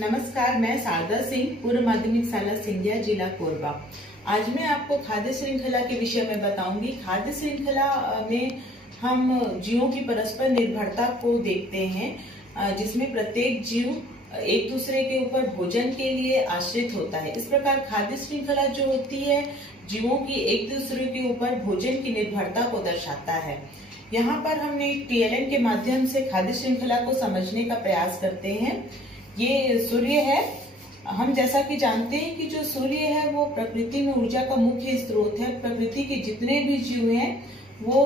नमस्कार, मैं शारदा सिंह, पूर्व माध्यमिक शाला सिंधिया, जिला कोरबा। आज मैं आपको खाद्य श्रृंखला के विषय में बताऊंगी। खाद्य श्रृंखला में हम जीवों की परस्पर निर्भरता को देखते हैं, जिसमें प्रत्येक जीव एक दूसरे के ऊपर भोजन के लिए आश्रित होता है। इस प्रकार खाद्य श्रृंखला जो होती है जीवों की एक दूसरे के ऊपर भोजन की निर्भरता को दर्शाता है। यहाँ पर हमने TLM के माध्यम से खाद्य श्रृंखला को समझने का प्रयास करते हैं। ये सूर्य है। हम जैसा कि जानते हैं कि जो सूर्य है वो प्रकृति में ऊर्जा का मुख्य स्रोत है। प्रकृति के जितने भी जीव हैं वो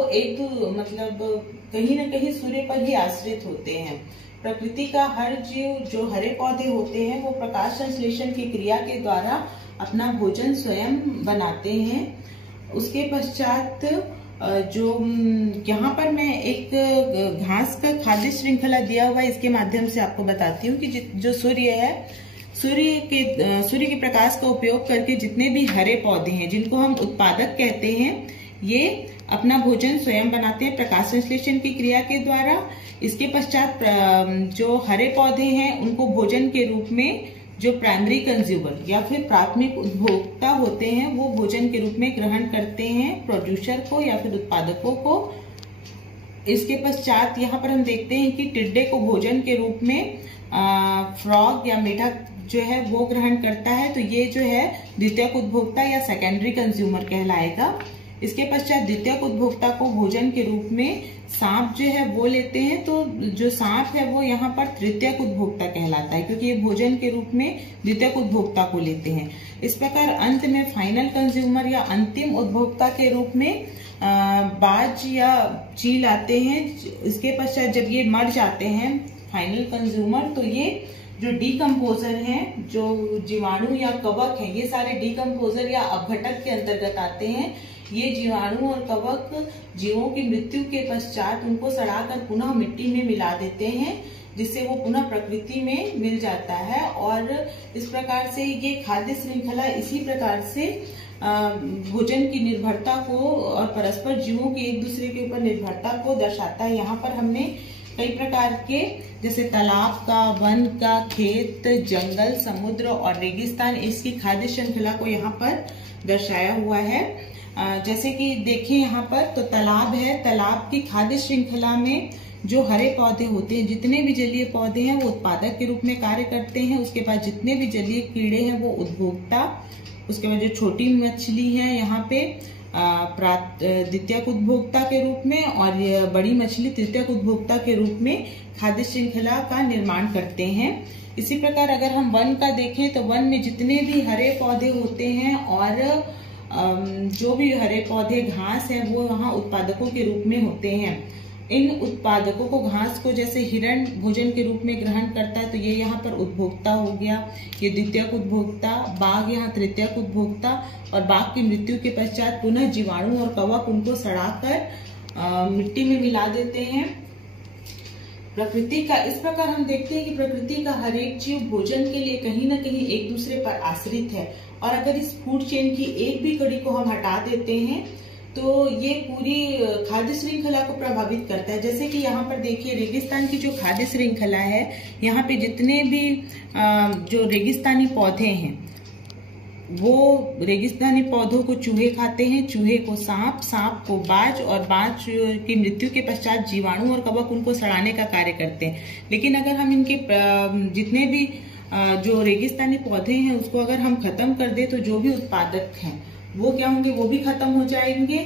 कहीं न कहीं सूर्य पर ही आश्रित होते हैं। प्रकृति का हर जीव, जो हरे पौधे होते हैं, वो प्रकाश संश्लेषण की क्रिया के द्वारा अपना भोजन स्वयं बनाते हैं। उसके पश्चात जो यहाँ पर मैं एक घास का खाद्य श्रृंखला दिया हुआ है, इसके माध्यम से आपको बताती हूँ कि जो सूर्य है, सूर्य के प्रकाश का उपयोग करके जितने भी हरे पौधे हैं, जिनको हम उत्पादक कहते हैं, ये अपना भोजन स्वयं बनाते हैं प्रकाश संश्लेषण की क्रिया के द्वारा। इसके पश्चात जो हरे पौधे हैं उनको भोजन के रूप में जो प्राइमरी कंज्यूमर या फिर प्राथमिक उपभोक्ता होते हैं वो भोजन के रूप में ग्रहण करते हैं प्रोड्यूसर को या फिर उत्पादकों को। इसके पश्चात यहाँ पर हम देखते हैं कि टिड्डे को भोजन के रूप में फ्रॉग या मेढक जो है वो ग्रहण करता है, तो ये जो है द्वितीयक उपभोक्ता या सेकेंडरी कंज्यूमर कहलाएगा। इसके पश्चात द्वितीयक उपभोक्ता को भोजन के रूप में सांप जो है वो लेते हैं, तो जो सांप है वो यहाँ पर तृतीयक उपभोक्ता कहलाता है, क्योंकि ये भोजन के रूप में द्वितीयक उपभोक्ता को लेते हैं। इस प्रकार अंत में फाइनल कंज्यूमर या अंतिम उपभोक्ता के रूप में बाज या चील आते हैं। इसके पश्चात जब ये मर जाते हैं फाइनल कंज्यूमर, तो ये जो डीकम्पोजर हैं, जो जीवाणु या कवक हैं, ये सारे डीकम्पोजर या अपघटक के अंतर्गत आते हैं। ये जीवाणु और कवक जीवों की मृत्यु के पश्चात उनको सड़ाकर पुनः मिट्टी में मिला देते हैं, जिससे वो पुनः प्रकृति में मिल जाता है। और इस प्रकार से ये खाद्य श्रृंखला इसी प्रकार से भोजन की निर्भरता को और परस्पर जीवों की एक दूसरे के ऊपर निर्भरता को दर्शाता है। यहाँ पर हमने कई प्रकार के, जैसे तालाब का, वन का, खेत, जंगल, समुद्र और रेगिस्तान, इसकी खाद्य श्रृंखला को यहाँ पर दर्शाया हुआ है। जैसे कि देखिए यहाँ पर तो तालाब है। तालाब की खाद्य श्रृंखला में जो हरे पौधे होते हैं, जितने भी जलीय पौधे हैं वो उत्पादक के रूप में कार्य करते हैं। उसके बाद जितने भी जलीय कीड़े हैं वो उपभोक्ता। उसके बाद जो छोटी मछली है यहाँ पे द्वितीयक उपभोक्ता के रूप में, और बड़ी मछली तृतीयक उपभोक्ता के रूप में खाद्य श्रृंखला का निर्माण करते हैं। इसी प्रकार अगर हम वन का देखें तो वन में जितने भी हरे पौधे होते हैं और जो भी हरे पौधे, घास है, वो वहाँ उत्पादकों के रूप में होते हैं। इन उत्पादकों को, घास को जैसे हिरण भोजन के रूप में ग्रहण करता है, तो ये यहाँ पर उपभोक्ता हो गया, ये द्वितीयक उपभोक्ता। बाघ यहाँ तृतीयक उपभोक्ता, और बाघ की मृत्यु के पश्चात पुनः जीवाणु और कवक उनको सड़ाकर मिट्टी में मिला देते हैं। प्रकृति का इस प्रकार हम देखते हैं कि प्रकृति का हर एक जीव भोजन के लिए कहीं न कहीं एक दूसरे पर आश्रित है, और अगर इस फूड चेन की एक भी कड़ी को हम हटा देते हैं तो ये पूरी खाद्य श्रृंखला को प्रभावित करता है। जैसे कि यहाँ पर देखिए रेगिस्तान की जो खाद्य श्रृंखला है, यहाँ पे जितने भी जो रेगिस्तानी पौधे हैं वो रेगिस्तानी पौधों को चूहे खाते हैं, चूहे को सांप, सांप को बाज, और बाज की मृत्यु के पश्चात जीवाणु और कवक उनको सड़ाने का कार्य करते हैं। लेकिन अगर हम इनके जितने भी जो रेगिस्तानी पौधे हैं उसको अगर हम खत्म कर दे, तो जो भी उत्पादक हैं वो क्या होंगे, वो भी खत्म हो जाएंगे।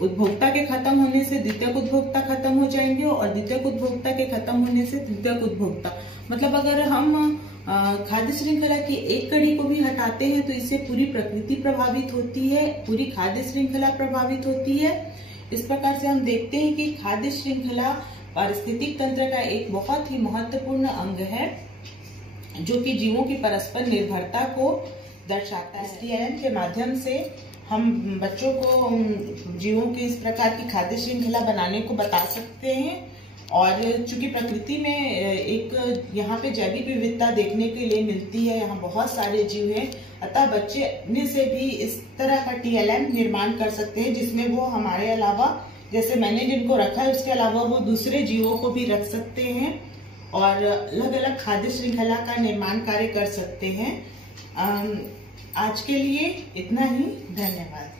उपभोक्ता के खत्म होने से द्वितीयक उपभोक्ता खत्म हो जाएंगे, और द्वितीयक उपभोक्ता के खत्म होने से तृतीयक उपभोक्ता। मतलब अगर हम खाद्य श्रृंखला की एक कड़ी को भी हटाते हैं तो इससे पूरी प्रकृति प्रभावित होती है, पूरी खाद्य श्रृंखला प्रभावित होती है। इस प्रकार से हम देखते हैं कि खाद्य श्रृंखला पारिस्थितिक तंत्र का एक बहुत ही महत्वपूर्ण अंग है, जो कि जीवों की परस्पर निर्भरता को दर्शाता है। TLM के माध्यम से हम बच्चों को जीवों की इस प्रकार की खाद्य श्रृंखला बनाने को बता सकते हैं। और चूंकि प्रकृति में एक यहाँ पे जैविक विविधता देखने के लिए मिलती है, यहाँ बहुत सारे जीव हैं, अतः बच्चे अपने से भी इस तरह का TLM निर्माण कर सकते हैं, जिसमें वो हमारे अलावा, जैसे मैंने जिनको रखा है उसके अलावा वो दूसरे जीवों को भी रख सकते हैं और अलग अलग खाद्य श्रृंखला का निर्माण कार्य कर सकते हैं। आज के लिए इतना ही। धन्यवाद।